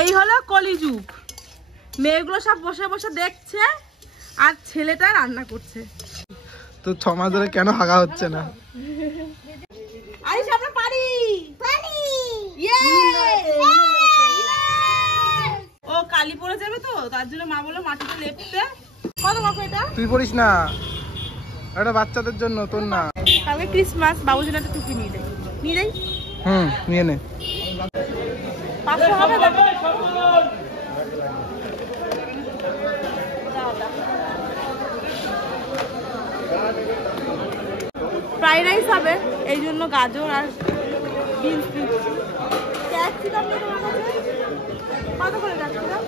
এই হলো কলিযুগ, মেয়েগুলো সব বসে বসে দেখছে আর ছেলেটা রান্না করছে। তো 6 মাস ধরে কেন হাগা হচ্ছে না? আরে আমরা পারি ও কালি পড়ে যাবে তো, তার জন্য মা বললো মাটিতে লেপতে। কত কাকু এটা? তুই পড়িস না, এটা বাচ্চাদের জন্য, তোর না। কালকে ক্রিসমাস, বাবুর জন্য একটা টুপি নিয়ে যাই। নিয়ে নে। 500 হবে? ফ্রাইড রাইস হবে, এই জন্য গাজর আর বিনস দিচ্ছি। ক্যাপসিকাম নিয়ে তোমার কাছে কত করে ক্যাপসিকাম?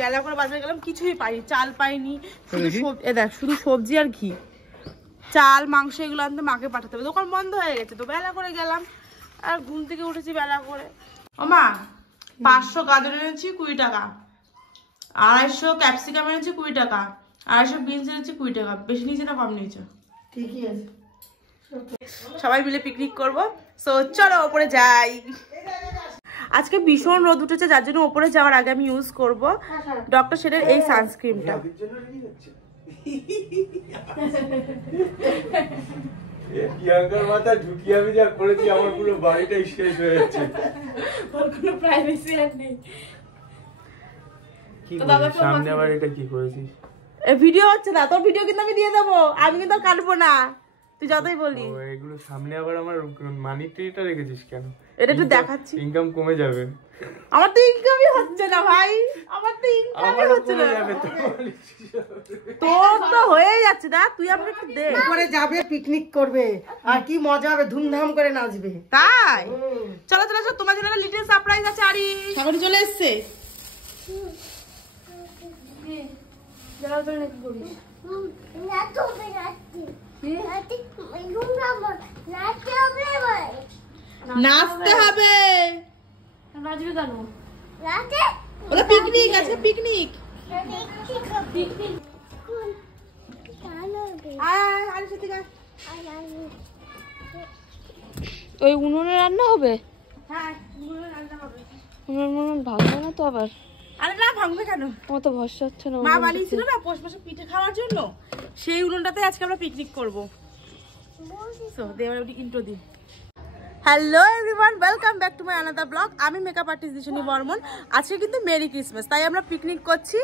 বেলা করে বাজারে গেলাম, কিছুই পাইনি, চাল পাইনি, দেখ শুধু সবজি আর ঘি। চাল মাংস এগুলো আনতে মাকে পাঠাতে হবে, দোকান বন্ধ হয়ে গেছে। তো বেলা করে গেলাম আর ঘুম থেকে উঠেছি বেলা করে। ও মা, 500 গাজর এনেছি 20 টাকা, 250 ক্যাপসিকাম এনেছি 20 টাকা, 250 বিনস এনেছি 20 টাকা। বেশি নিয়েছে না কম নিয়েছে? ঠিকই আছে। সবাই মিলে পিকনিক করবো, সো চলো ওপরে যাই। আজকে ভীষণ রোদ উঠেছে, যার জন্য ওপরে যাওয়ার আগে আমি ইউজ করব ডক্টর শেডের এই সানস্ক্রিনটা। প্রিয়াঙ্কার মাথা ঢুকি আমি যা করেছি, আমার পুরো বাড়িটা শেষ হয়ে যাচ্ছে। ওর কোনো প্রাইভেসি আর নেই। তো বাবা সামনে আবার এটা কি করেছিস? এই ভিডিও হচ্ছে না, তোর ভিডিও কিন্তু আমি দিয়ে দেবো, আমি কিন্তু কাটবো না, তুই যতই বলি। এগুলো সামনে আবার আমার মানি ট্রিটা রেখেছিস কেন? এটা একটু দেখাচ্ছি, ইনকাম কমে যাবে। আমার তো ইনকামই হচ্ছে না ভাই, আমার তো ইনকামই হচ্ছে না। তোর তো হয়ে যাচ্ছে না, তুই আমাকে একটু দে। পরে যাবে পিকনিক করবে আর কি মজা হবে, ধুমধাম করে নাচবে। তাই চলো চলো চলো, তোমার জন্য একটা লিটল সারপ্রাইজ আছে। আরে সাগরি চলে এসেছে। নাচতে হবে। নাচবে কেন? ওটা পিকনিক, আজকে পিকনিক। ওই উনুনে রান্না হবে? হ্যাঁ উনুনে রান্না হবে। উনুন ভাঙবে না তো আবার? আরে না, ভাঙবে কেন? আমার তো ভরসা হচ্ছে না। মা বানিয়েছিল না পৌষ মাসে পিঠে খাওয়ার জন্য, সেই উনুনটাতে আজকে আমরা পিকনিক করবো। সো দেওয়ার ইন্ট্রো দিই। Hello everyone, welcome back to my another blog. আমি মেকআপ আর্টিস্ট দিশানি বর্মন। আজকে কিন্তু মেরি ক্রিসমাস, তাই আমরা পিকনিক করছি।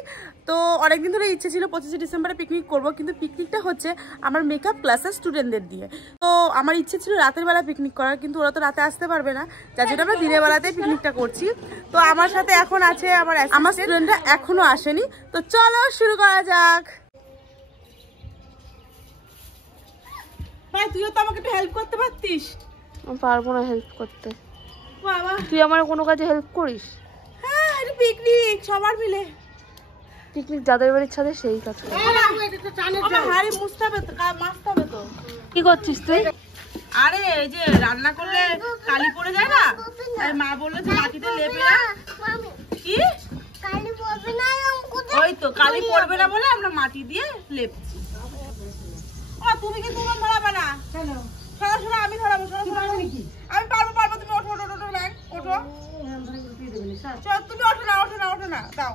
তো অনেকদিন ধরে ইচ্ছে ছিল 25শে ডিসেম্বরে পিকনিক করব, কিন্তু পিকনিকটা হচ্ছে আমার মেকআপ ক্লাসের স্টুডেন্টদের দিয়ে। তো আমার ইচ্ছে ছিল রাতের বেলা পিকনিক করার, কিন্তু ওরা তো রাতে আসতে পারবে না, যার জন্য আমরা দিনের বেলাতেই পিকনিকটা করছি। তো আমার সাথে এখন আছে আমার স্টুডেন্টরা এখনো আসেনি। তো চলো শুরু করা যাক। ভাই তুইও তো আমাকে একটু হেল্প করতে পারতিস। আমি পারবো না হেল্প করতে। বাবা তুই আমার কোনো কাজে হেল্প করিস? হ্যাঁ, এটা পিকনিক সবার মিলে। পিকনিক যাদের বাড়ির ছাদে সেই কাজ করে। আমার হাড়ি মুছতে হবে তো, মাছতে হবে তো। কি করছিস তুই? আরে এই যে রান্না করলে কালি পড়ে যায় না, তাই মা বললো যে মাটিতে লেপে না। কি ওই তো কালি পড়বে না বলে আমরা মাটি দিয়ে লেপছি। ও তুমি কিন্তু উনুন ধরাবে না কেন? সরাসরি আমি ধরাবো। সরাসরি আমি পারবো পারবো, তুমি ওঠো ওঠো ওঠো ব্যাগ ওঠো। চল তুমি ওঠো না ওঠো না ওঠো না, দাও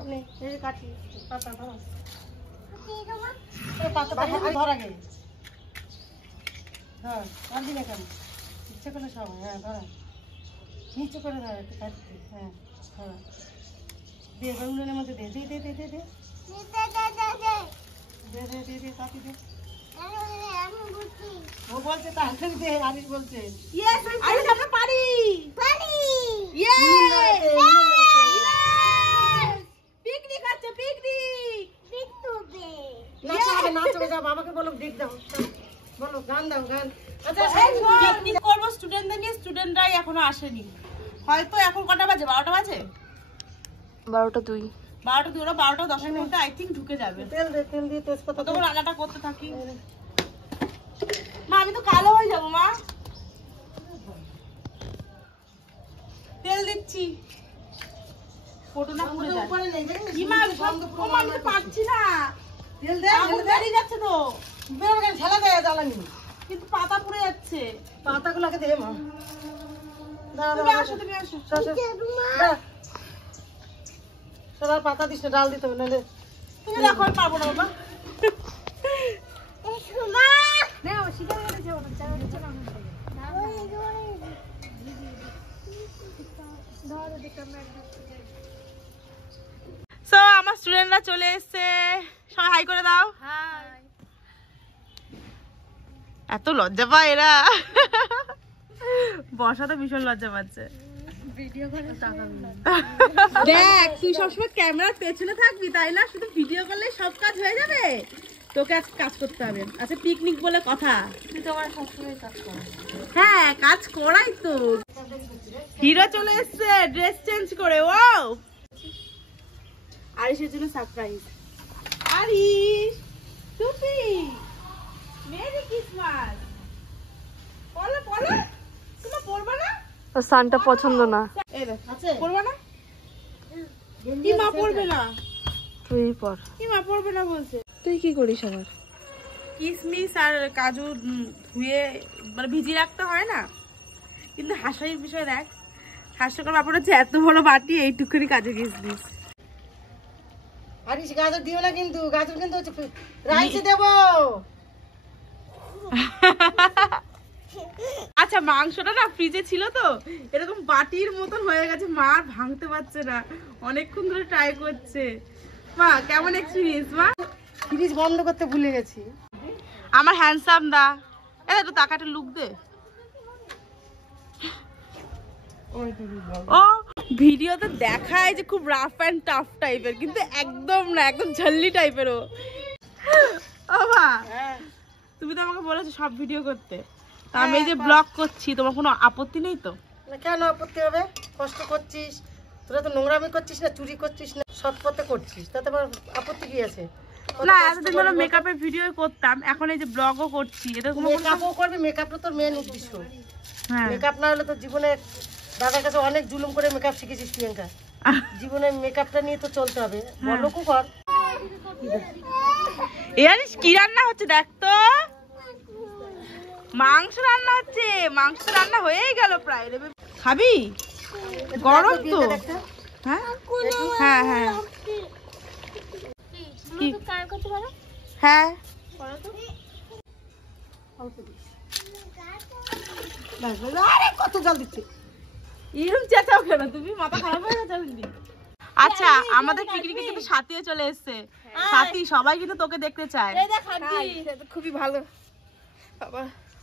কাটি পাতা ধরো। পাতা ধর আগে, ধর আর দিলে কেন? ইচ্ছে করে সব। হ্যাঁ ধরা, নিচে করে ধর একটু কাটতে। হ্যাঁ ধরা, দে উনুনের মধ্যে দে দে দে দে দে দে দে দে দে দে কাটি দে। ও বলছে তাড়াতাড়ি দে, আরিশ বলছে আরিশ আমরা পারি পিকনিক আছে পিকনিক। নাচবে যাও, বাবাকে বলো দেখ দাও, বলো গান দাও গান। আচ্ছা পিকনিক করবো স্টুডেন্টদের নিয়ে, স্টুডেন্টরাই এখনো আসেনি। হয়তো এখন কটা বাজে? 12টা বাজে। 12টা 2। 12টা 2, ওরা 12টা 10-এর মধ্যে আই থিঙ্ক ঢুকে যাবে। তেল দিয়ে তেজপাতা তখন রান্নাটা করতে থাকি। মা আমি তো কালো হয়ে যাবো মা। তেল দিচ্ছি, ফটো না পুড়ে যায়। কি মা আমি তো পাচ্ছি না, তেল দে বেরিয়ে যাচ্ছে তো। ঝালা দেয় জ্বালানি, কিন্তু পাতা পুড়ে যাচ্ছে। পাতাগুলোকে দে মা, তুমি আসো তুমি আসো সবার পাতা দিস না, ডাল দিতে হবে নাহলে তুমি দেখো আমি পারবো না বাবা সো আমার স্টুডেন্টরা চলে এসেছে সবাই হাই করে দাও এত লজ্জা পায় এরা বর্ষা তো ভীষণ লজ্জা পাচ্ছে দেখ তুই সবসময় ক্যামেরার পেছনে থাকবি তাই না শুধু ভিডিও করলে সব কাজ হয়ে যাবে তোকে আজ কাজ করতে হবে আচ্ছা পিকনিক বলে কথা তুই তো আমার সবসময় কাজ কর হ্যাঁ কাজ করাই তো হিরো চলে এসছে ড্রেস চেঞ্জ করে ও আরিশের জন্য সারপ্রাইজ আরিশ টুপি মেরি ক্রিসমাস বলো বলো তুমি পরবা না সানটা পছন্দ না এই দেখ আছে পরবা না কি মা পরবে না তুই পর কি মা পরবে না বলছে তুই কি করিস আমার কিশমিশ আর কাজু ধুয়ে মানে ভিজিয়ে রাখতে হয় না কিন্তু হাসাইয়ের বিষয় দেখ হাস্যকর ব্যাপার হচ্ছে এত বড় বাটি এইটুকুনি কাজু কিশমিশ আরিস গাজর দিও না কিন্তু গাজর কিন্তু রাইসে দেবো আচ্ছা মাংসটা না ফ্রিজে ছিল তো এরকম বাটির মতন হয়ে গেছে মা আর ভাঙতে পারছে না অনেকক্ষণ ধরে ট্রাই করছে মা কেমন এক্সপিরিয়েন্স মা ফ্রিজ বন্ধ করতে ভুলে গেছি আমার হ্যান্ডসাম দা এটা একটু টাকাটা লুক দে ও ভিডিওতে দেখায় যে খুব রাফ অ্যান্ড টাফ টাইপের কিন্তু একদম না একদম ঝল্লি টাইপের ও মা তুমি তো আমাকে বলেছো সব ভিডিও করতে তা আমি এই যে ব্লগ করছি তোমার কোনো আপত্তি নেই তো না কেন আপত্তি হবে কষ্ট করছিস তোরা তো নোংরামি করছিস না চুরি করছিস না সৎ পথে করছিস তাতে আবার আপত্তি কি আছে না এতদিন ধরে মেকআপের ভিডিও করতাম এখন এই যে ব্লগও করছি এটা কোনো মেকআপও করবি মেকআপটা তোর মেন উদ্দেশ্য হ্যাঁ মেকআপ না হলে তো জীবনে দাদার কাছে অনেক জুলুম করে মেকআপ শিখেছিস প্রিয়াঙ্কা জীবনে মেকআপটা নিয়ে তো চলতে হবে বড়লোকও কর এয়ারিস কি রান্না হচ্ছে দেখ তো মাংস রান্না হচ্ছে মাংস রান্না হয়েই গেল প্রায় রে খাবি গরম তো হ্যাঁ হ্যাঁ হ্যাঁ কি হ্যাঁ আরে কত জল দিচ্ছে এরকম চেঁচাও কেন তুমি মাথা খারাপ হয়ে গেছে নাকি? আচ্ছা আমাদের পিকনিকে কিন্তু সাথীও চলে এসেছে সাথী সবাই কিন্তু তোকে দেখতে চায় খুবই ভালো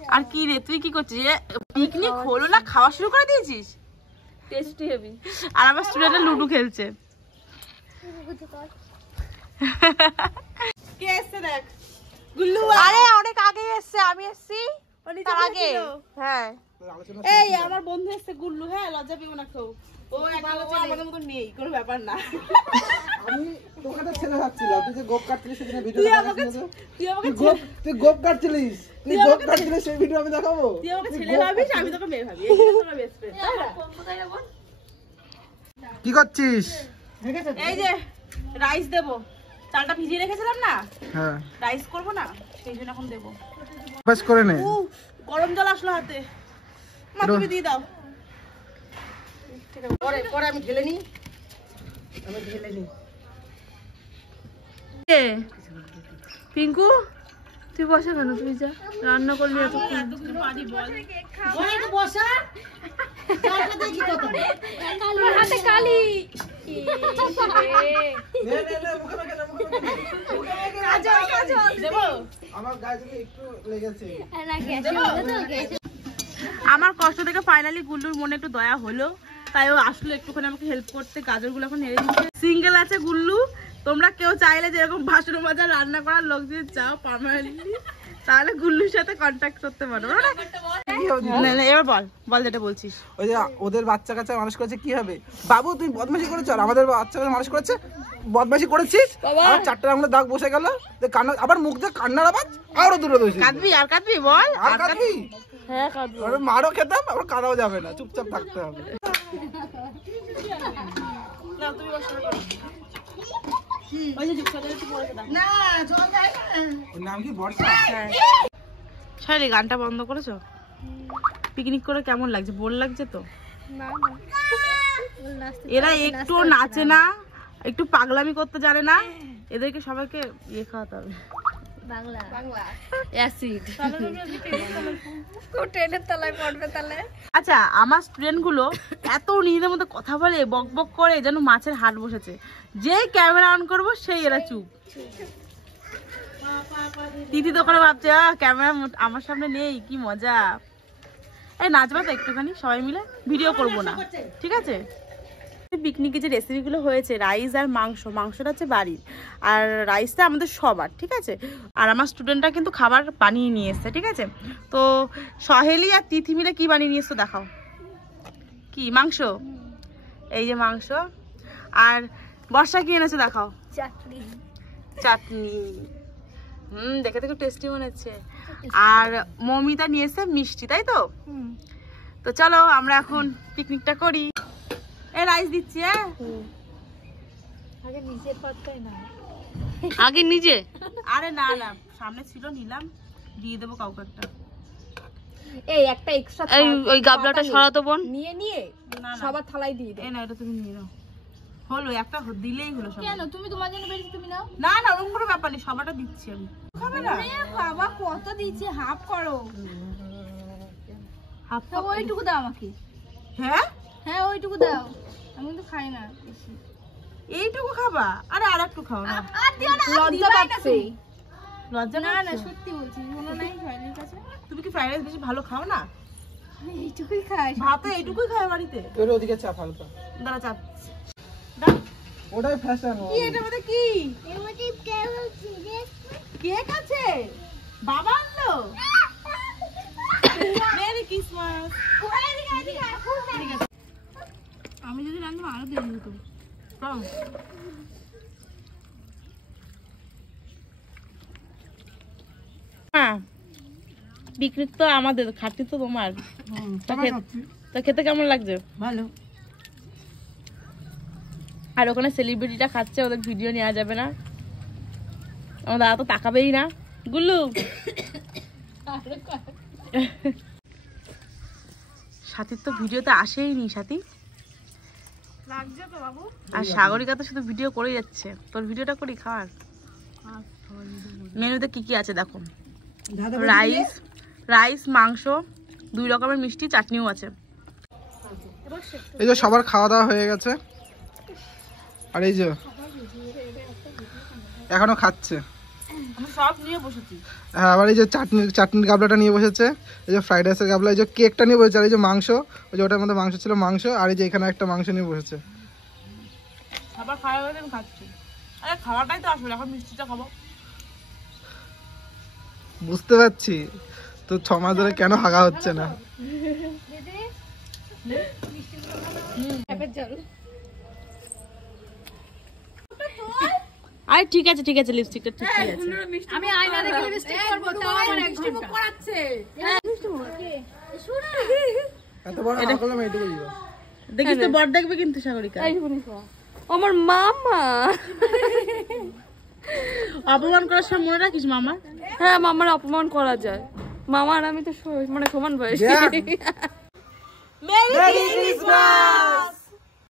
আর কি রে তুই কি করছিস পিকনিক হলো না খাওয়া শুরু করে দিয়েছিস টেস্টি হেভি আর আমার স্টুডেন্টরা লুডো খেলছে কে এসছে দেখ গুল্লু আরে অনেক আগে এসছে আমি এসছি তার আগে হ্যাঁ এই আমার বন্ধু এসছে গুল্লু হ্যাঁ লজ্জা পেও না কেউ ও একদম আমাদের মতো নেই কোনো ব্যাপার না আমি তোকে তো ছেলে ভাবছিল তুই যে গোপ কাটছিলিস সেদিন ভিডিও তুই আমাকে তুই গোপ কাটছিলিস তুই গোপ কাটছিলিস সেই ভিডিও আমি দেখাবো তুই আমাকে ছেলে ভাবিস আমি তোকে মেয়ে ভাবি এই তোরা বেস্ট ফ্রেন্ড তাই না কি করছিস এই যে রাইস দেবো চালটা ভিজিয়ে রেখেছিলাম না হ্যাঁ রাইস করবো না সেই জন্য এখন দেবো বাস করে নে গরম জল আসলো হাতে মা তুমি দিয়ে দাও ঠিক আছে পরে পরে আমি ঢেলে নিই পিঙ্কু তুই বসে কেন তুই যা রান্না করলি এতক্ষণ ওই তো বসা চালটা দেখি কত হাতে কালি নে নে নে মুখে রাখ না মুখে দেবো আমার গায়ে থেকে একটু লেগেছে আমার কষ্ট থেকে ফাইনালি গুল্লুর মনে একটু দয়া হলো তাই ও আসলো একটুখানি আমাকে হেল্প করতে গাজরগুলো এখন নেড়ে দিচ্ছে সিঙ্গেল আছে গুল্লু তোমরা কেউ চাইলে যে এরকম ভাসুর মজা রান্না করার লোক যদি চাও পার্মানেন্টলি তাহলে গুল্লুর সাথে কন্ট্যাক্ট করতে পারো এবার বল বল যেটা বলছিস ওই যে ওদের বাচ্চা কাচ্চা মানুষ করেছে কি হবে বাবু তুমি বদমাশি করেছো আর আমাদের বাচ্চা কাচ্চা মানুষ করেছে বদমাশি করেছিস আর চারটে আঙুলে দাগ বসে গেল কান্না আবার মুখ দিয়ে কান্নার আওয়াজ আরো দূরে দৌড়ছিস কাঁদবি আর কাঁদবি বল আর কাঁদবি হ্যাঁ কাঁদবো আরে মারও খেতাম আবার কাঁদাও যাবে না চুপচাপ থাকতে হবে না তুমি বসে করো ওই যে যুক্ত একটু পড়ে দাও না জল দেয় না ওর নাম কি বর্ষা শালি গানটা বন্ধ করেছো পিকনিক করে কেমন লাগছে বোর লাগছে তো এরা একটু নাচে না, একটু পাগলামি করতে জানে না, এদেরকে সবাইকে ইয়ে খাওয়াতে হবে। আচ্ছা, আমার স্টুডেন্ট গুলো এত নিজেদের মধ্যে কথা বলে, বক বক করে, যেন মাছের হাট বসেছে। যেই ক্যামেরা অন করবো সেই এরা চুপ। দিদি তো করে ভাবছে ক্যামেরা আমার সামনে নেই, কি মজা। এই নাচবা তো একটুখানি সবাই মিলে, ভিডিও করব না, ঠিক আছে? পিকনিকে যে রেসিপিগুলো হয়েছে, রাইস আর মাংসটা হচ্ছে বাড়ির, আর রাইসটা আমাদের সবার, ঠিক আছে? আর আমার স্টুডেন্টরা কিন্তু খাবার বানিয়ে নিয়ে এসছে, ঠিক আছে? তো সহেলি আর তিথি মিলে কি বানিয়ে নিয়ে এসছো দেখাও। কি মাংস? এই যে মাংস। আর বর্ষা কি এনেছো দেখাও। চাটনি। দেখে তো খুব টেস্টি মনে হচ্ছে। আর মমিতা নিয়ে এসে মিষ্টি, তাই তো? তো চলো আমরা এখন পিকনিকটা করি। এই রাইস দিচ্ছি। আগে নিজে? আরে না না, সামনে ছিল, নিলাম, দিয়ে দেবো কাউকে একটা। এই একটা এক্সট্রা ওই গাবলাটা সরাতো বোন। নিয়ে সবার থালায় দিয়ে এই না, এটা তুমি নিয়ে নাও। হলো একটা, দিলেই হলো সব। কেন তুমি তোমার জন্য বেশি তুমি নাও? না না, ওরকম কোনো ব্যাপার নেই, সবারটা দিচ্ছি আমি। খাবে না বাবা, কত দিচ্ছে, হাফ করো। হাফ তো ওইটুকু দাও আমাকে। হ্যাঁ হ্যাঁ ওইটুকু দাও, আমি কিন্তু খাই না বেশি। এইটুকু খাবা? আরে আর একটু খাও না। আর দিও না, লজ্জা পাচ্ছে। লজ্জা না না? না, সত্যি বলছি, মনে নাই ফ্রাইডের কাছে তুমি কি ফ্রাইড রাইস বেশি ভালো খাও না? আমি এইটুকুই খাই। ভাত তো এইটুকুই খায় বাড়িতে। তোর ওদিকে চাপ হালকা, দাঁড়া চাপ। ওটাই ফ্যাশন। কি এটার মধ্যে কি? কেক আছে? বাবা আনলো? Merry Christmas. আমি যদি রান্না আরো দেরি হতো। হ্যাঁ, পিকনিক তো আমাদের, খাটি তো তোমার। তা খেতে কেমন লাগছে? ভালো। আর ওখানে সেলিব্রিটিটা খাচ্ছে, ওদের ভিডিও নেওয়া যাবে না, আমার দাদা তো তাকাবেই না। গুল্লু, সাথীর তো ভিডিওতে আসেই নি। সাথী লাগছে তো বাবু। আর সাগরিকা তো শুধু ভিডিও করেই যাচ্ছে। তোর ভিডিওটা করি খাওয়ার। মেনুতে কি কি আছে দেখো। রাইস, মাংস, 2 রকমের মিষ্টি, চাটনিও আছে। এই যে সবার খাওয়া দাওয়া হয়ে গেছে, আর এই যে এখনো খাচ্ছে। আমি সব নিয়ে বসেছি। হ্যাঁ, আবার এই যে চাটনির গাবলাটা নিয়ে বসেছে, এই যে ফ্রাইড রাইসের গাবলা, এই যে কেকটা নিয়ে বসেছে, আর এই যে মাংস, ওই যে ওটার মধ্যে মাংস ছিল, মাংস, আর এই যে এখানে একটা মাংস নিয়ে বসেছে। খাবার খাওয়া হয়ে আমি খাচ্ছি। আরে খাওয়াটাই তো আসলে, এখন মিষ্টিটা খাবো। বুঝতে পারছি তো 6 মাস ধরে কেন হাগা হচ্ছে না। আরে ঠিক আছে ঠিক আছে, লিপস্টিকটা ঠিকই আছে। আমি আয়না দেখে লিপস্টিক করব, তাও আমার লিপস্টিক করাচ্ছে। এত বড় হাগা করলাম এইটুকু দিবা। দেখিস তো বড় দেখবে কিন্তু সাগরিকা। আমার মামা। অপমান করার সময় মনে রাখিস মামা। হ্যাঁ, মামার অপমান করা যায়। মামা আর আমি তো মানে সমান বয়স। Merry Christmas.